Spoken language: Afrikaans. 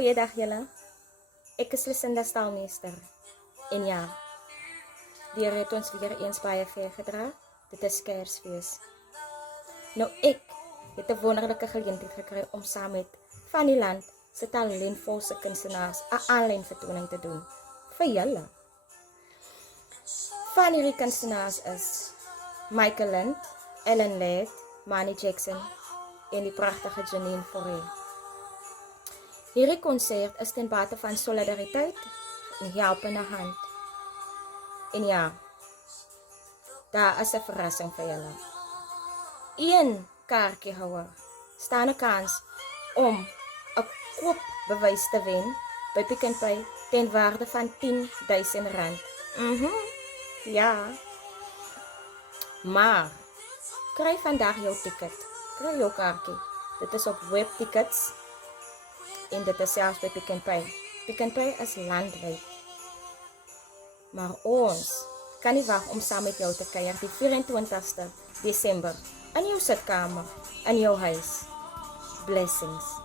Goeiedag julle. Ek is Lucinda Staalmeester. En ja, die Here het ons weer eens baie ver gedra. Dit is Kersfees. Nou ek het 'n wonderlike geleentheid gekry om saam met van die land se talentvolste kunstenaars 'n aanlyn vertoning te doen vir julle. Van hierdie kunstenaars is Michael Lind, Ellen Ladd, Manny Jackson en die pragtige Janine Forêt. Hierdie konsert is ten bate van solidariteit en helpende hand. En ja, daar is 'n verrassing vir julle. Een kaartjiehouer staan 'n kans om 'n koopbewys te wen by Pick n Pay ten waarde van R10.000. Ja. Maar kry vandag jou ticket. Kry jou kaartjie. Dit is op webtickets en dit is selfs by Pick n Pay. Pick n Pay is landwyd. Maar ons kan nie wag om saam met jou te kuier die 24ste Desember in jou sitkamer, in jou huis. Blessings.